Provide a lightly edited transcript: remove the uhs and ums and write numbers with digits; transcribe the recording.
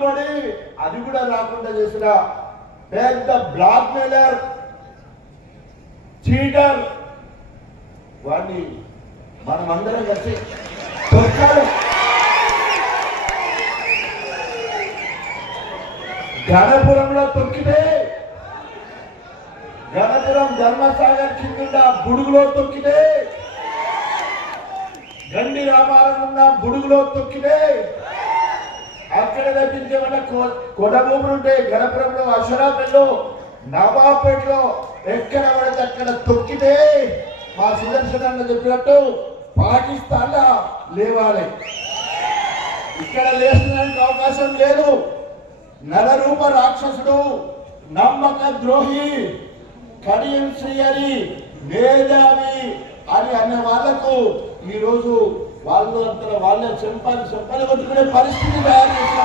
అడ్డుపడి అది కూడా రాకుండా చేసిన పెద్ద బ్లాక్ మెయిలర్ చీటర్ వాడిని మనం అందరం కలిసి తొక్కాలి. గణపురంలో తొక్కితే గణపురం ధర్మసాగర్ కింద బుడుగులో తొక్కితే గండి రామారం ఉన్న బుడుగులో తొక్కితే అక్కడ తప్పించేమన్నా కొండ భూములు ఉంటాయి. గణపురంలో అశ్వరాపేటలో నవాపేటలో ఎక్కడ పడితే అక్కడ తొక్కితే మా సుదర్శన్ అన్న చెప్పినట్టు పాకిస్తాన్ లా లేవాలి. ఇక్కడ లేచడానికి అవకాశం లేదు. నలరూప రాక్షసుడు, నమ్మక ద్రోహి, కడియం శ్రీహరి, మేధావి అని అనే వాళ్లకు ఈ రోజు వాళ్ళు అంతా వాళ్ళే చెంపలు కొట్టుకునే పరిస్థితి తయారు చేసిన